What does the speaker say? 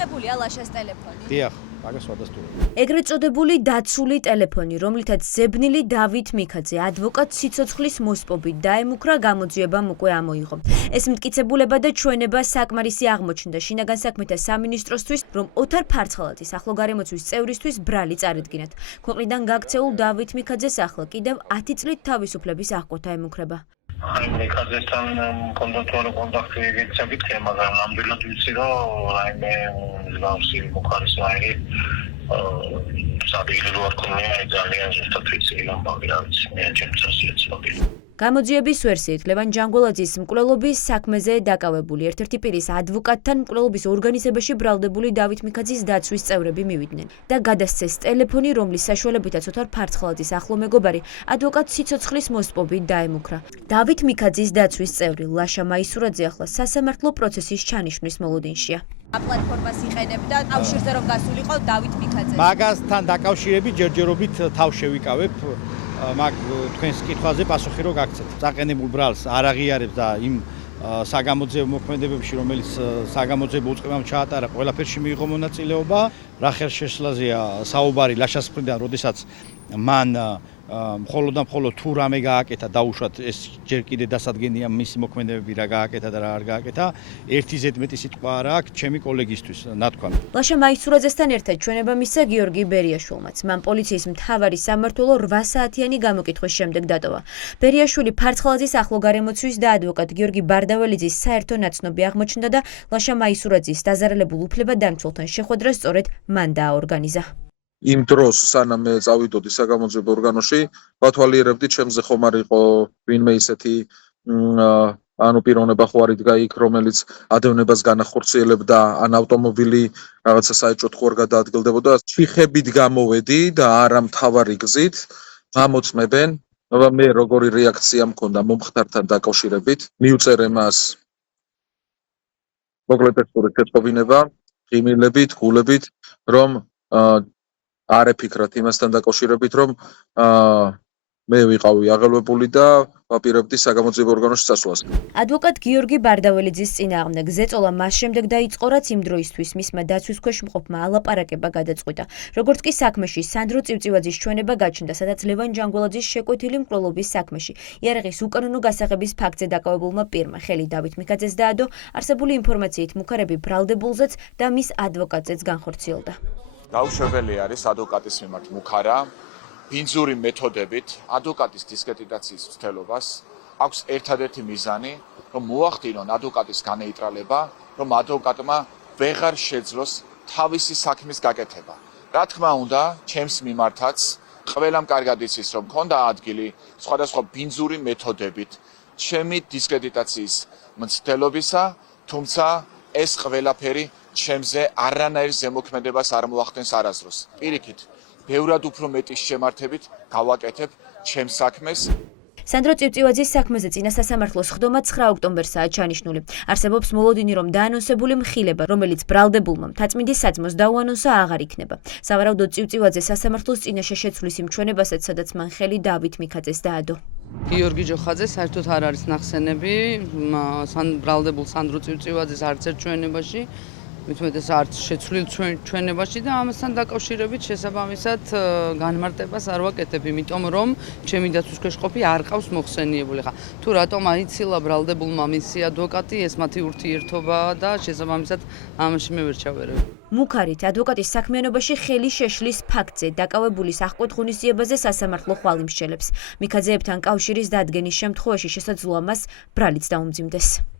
მიღებულია ლაშას ტელეფონი? დიახ, მაგას ვადასტურებ. ეგრეთ წოდებული დაცული ტელეფონი, რომლითაც ზებნილი დავით მიქაძე ადვოკატ სიცოცხლის მოსპობით დაემუქრა, გამოძიებამ უკვე ამოიღო. ეს მტკიცებულება და ჩვენება საკმარისი აღმოჩნდა შინაგან საქმეთა სამინისტროსთვის, რომ ოთარ ფარცხალაძის ახლოგარემოცვის წევრისთვის ბრალი წარედგინათ. ქვეყნიდან გაქცეულ დავით მიქაძეს ახლა კიდევ 10 წლით თავისუფლების აღკვეთა ემუქრება. მიქაძესთან კონდუქტორი კონტაქტი გეცემით, მაგრამ ნამდვილად ვიცი, რომ რაიმე მსგავსი მუხარისმაირი საბირი რო არ ქონია, ძალიან ზუსტად ვიცი ამბავი, რა ვიცი, მე ჩემცასია ცნობილი. გამოძიების ვერსიით ლევან ჯანგოლაძის მკვლელობის საქმეზე დაკავებული ერთ-ერთი პირის ადვოკატთან მკვლელობის ორგანიზებაში ბრალდებული დავით მიქაძის დაცვის წევრები მივიდნენ და გადასცეს ტელეფონი, რომლის საშუალებითაც ოთარ ფარცხალაძის ახლო მეგობარი ადვოკატ სიცოცხლის მოსპობით დაემუქრა. დავით მიქაძის დაცვის წევრი ლაშა მაისურაძე ახლა სასამართლო პროცესის ჩანიშვნის მოლოდინშია. პლატფორმას იყენებდა კავშირზე რომ გასულიყო დავით მიქაძე. მაგასთან დაკავშირებით ჯერჯერობით თავ შევიკავებ. მაგ თქვენს კითხვაზე პასუხი რო გაგცეთ. წაყენებულ ბრალს არ აღიარებს და იმ საგამოძიებო მოქმედებებში, რომელიც საგამოძიებო უწყებამ ჩაატარა, ყველაფერში მიიღო მონაწილეობა. რა ხელშეშლაზეა საუბარი ლაშას მხრიდან, როდესაც მან მხოლოდ და მხოლოდ თუ რამე გააკეთა დაუშვათ ეს ჯერ კიდე დასადგენია მისი მოქმედებები რა გააკეთა და რა არ გააკეთა. ერთი ზედმეტი სიტყვა არ აქვს ჩემი კოლეგისთვის ნათქვამი. ლაშა მაისურაძესთან ერთად ჩვენება მისცა გიორგი ბერიაშვილმაც. მან პოლიციის მთავარი სამმართველო 8 საათიანი გამოკითხვის შემდეგ დატოვა. ბერიაშვილი ფარცხალაძის ახლოგარემოცვის და ადვოკატ გიორგი ბარდაველიძის საერთო ნაცნობი აღმოჩნდა და ლაშა მაისურაძის დაზარალებულ უფლებადამცველთან შეხვედრა სწორედ მან დააორგანიზა. იმ დროს სანამ მე წავიდოდი საგამოძიებო ორგანოში, ვათვალიერებდი ჩემზე ხომ არ იყო ვინმე ისეთი პიროვნება ხო არ იდგა იქ, რომელიც ადევნებას განახორციელებდა, ან ავტომობილი რაღაცა საეჭვოდ ხო არ გადაადგილდებოდა. ჩიხებით გამოვედი და არა მთავარი გზით გამოწმებენ, მე როგორი რეაქცია მქონდა მომხდართან დაკავშირებით. მივწერე მას მოკლედ ტექსტური შეტყობინება, ღიმილებით, გულებით, რომ არ ეფიქრათ იმასთან დაკავშირებით, რომ მე ვიყავი აღელვებული და ვაპირებდი საგამოძიებო ორგანოში წასვლას. ადვოკატ გიორგი ბარდაველიძის წინააღმდეგ ზეწოლა მას შემდეგ დაიწყო, რაც იმ დროისთვის მისმა დაცვის ქვეშ მყოფმა ალაპარაკება გადაწყვიტა. როგორც კი საქმეში სანდრო წივწივაძის ჩვენება გაჩნდა, სადაც ლევან ჯანგოლაძის შეკვეთილი მკვლელობის საქმეში იარაღის უკანონო გასაღების ფაქტზე დაკავებულმა პირმა ხელი დავით მიქაძეს დაადო, არსებული ინფორმაციით მუქარები ბრალდებულზეც და მის ადვოკატზეც განხორციელდა. დაუშვებელი არის ადვოკატის მიმართ მუქარა ბინძური მეთოდებით ადვოკატის დისკრედიტაციის მცდელობას აქვს ერთადერთი მიზანი, რომ მოახდინონ ადვოკატის განეიტრალება, რომ ადვოკატმა ვეღარ შეძლოს თავისი საქმის გაკეთება. რა თქმა უნდა, ჩემს მიმართაც ყველამ კარგად იცის, რომ მქონდა ადგილი სხვადასხვა ბინძური მეთოდებით ჩემი დისკრედიტაციის მცდელობისა, თუმცა ეს ყველაფერი ჩემზე არანაირ ზემოქმედებას არ მოახდენს არასდროს. პირიქით, ბევრად უფრო მეტი შემართებით გავაკეთებ ჩემს საქმეს. სანდრო წივწივაძის საქმეზე წინა სასამართლოს ხდომა 9 ოქტომბერსაა ჩანიშნული. არსებობს მოლოდინი, რომ დაანონსებული მხილება, რომელიც ბრალდებულმა მთაწმინდის საძმოს დაუანონსა, აღარ იქნება. სავარაუდოდ წივწივაძე სასამართლოს წინაშე შეცვლის იმ ჩვენებასაც, სადაც მან ხელი დავით მიქაძეს დაადო. გიორგი ჯოხაძე საერთოდ არ არის ნახსენები ბრალდებულ სანდრო წივწივაძის არც ერთ ჩვენებაში. მithumetes arts შეცვლილ ჩვენებაში და ამასთან დაკავშირებით შესაბამისად განმარტებას არ ვაკეთებ, იმიტომ რომ ჩემი დაცვის ქვეშ ყოფი არ ყავს მოხსენიებული. ხა თუ რატომ აიცილა ბრალდებულმა მისი ადვოკატი, ეს მათი ურთიერთობაა და შესაბამისად ამაში მე ვერ ჩავერევ. მუქარით ადვოკატის საქმიანობაში ხელი შეშლის ფაქტზე დაკავებულის აღკვეთ ღონისძიებაზე სასამართლო ხვალ იმსჯელებს. მიქაძეებთან კავშირის დადგენის შემთხვევაში შესაძლოა მას ბრალიც დაუმძიმდეს.